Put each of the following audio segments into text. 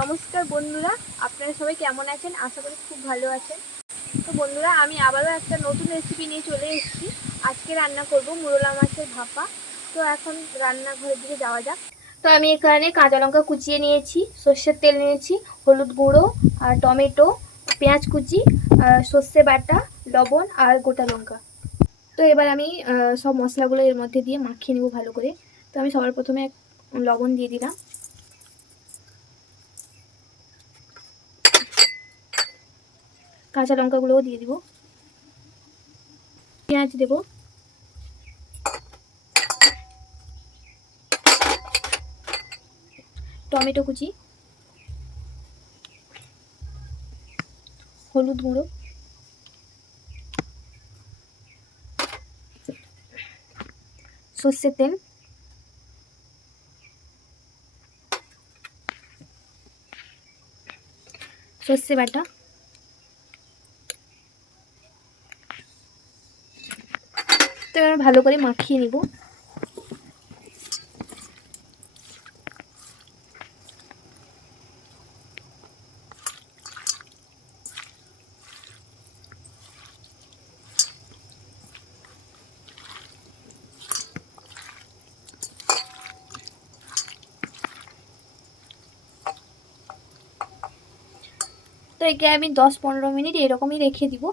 নমস্কার বন্ধুরা, আপনারা সবাই কেমন আছেন? আশা করি খুব ভালো আছেন। তো বন্ধুরা, আমি আবারও একটা নতুন রেসিপি নিয়ে চলে এসেছি। আজকে রান্না করব মোরলা মাছের ভাপা। তো এখন রান্নাঘরের দিকে যাওয়া যাক। তো আমি এখানে কাঁচা লঙ্কা কুচিয়ে নিয়েছি, সর্ষের তেল নিয়েছি, হলুদ গুঁড়ো আর টমেটো, পেঁয়াজ কুচি, সর্ষে বাটা, লবণ আর গোটা লঙ্কা। তো এবার আমি সব মশলাগুলো এর মধ্যে দিয়ে মাখিয়ে নেব ভালো করে। তো আমি সবার প্রথমে লবণ দিয়ে দিলাম, কাঁচা লঙ্কাগুলোও দিয়ে দিব, পেঁয়াজ দেব, টমেটো কুচি, হলুদ গুঁড়ো, সর্ষের তেল, সর্ষে বাটা, তো এবার ভালো করে মাখিয়ে নিব। তো একে আমি 10-15 মিনিট এরকমই রেখে দিব।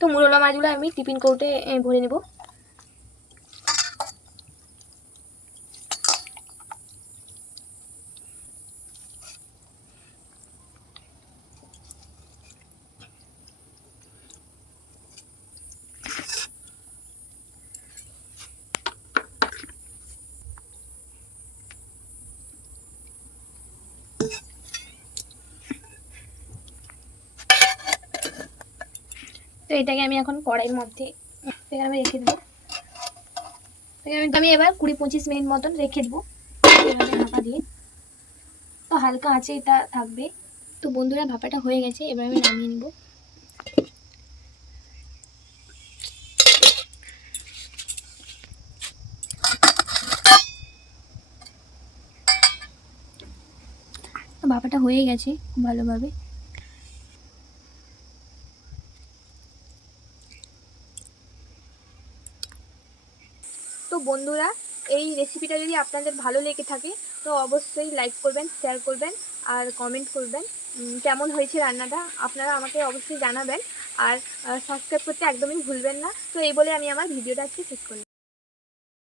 তো মোরলা মাছগুলো আমি টিফিন কৌটে ভরে নেব। তো এটাকে আমি এখন কড়াইয়ের মধ্যে আমি রেখে দেবো। আমি এবার 20-25 মিনিট মতন রেখে দেবো এভাবে ঢাকা দিয়ে। তো হালকা আঁচে এটা থাকবে। তো বন্ধুরা, ভাপাটা হয়ে গেছে, এবার আমি নামিয়ে নেব। ভাপাটা হয়ে গেছে খুব ভালোভাবে। তো বন্ধুরা, এই রেসিপিটা যদি আপনাদের ভালো লেগে থাকে তো অবশ্যই লাইক করবেন, শেয়ার করবেন আর কমেন্ট করবেন। কেমন হয়েছে রান্নাটা আপনারা আমাকে অবশ্যই জানাবেন। আর সাবস্ক্রাইব করতে একদমই ভুলবেন না। তো এই বলে আমি আমার ভিডিওটা আজকে শেষ করলাম।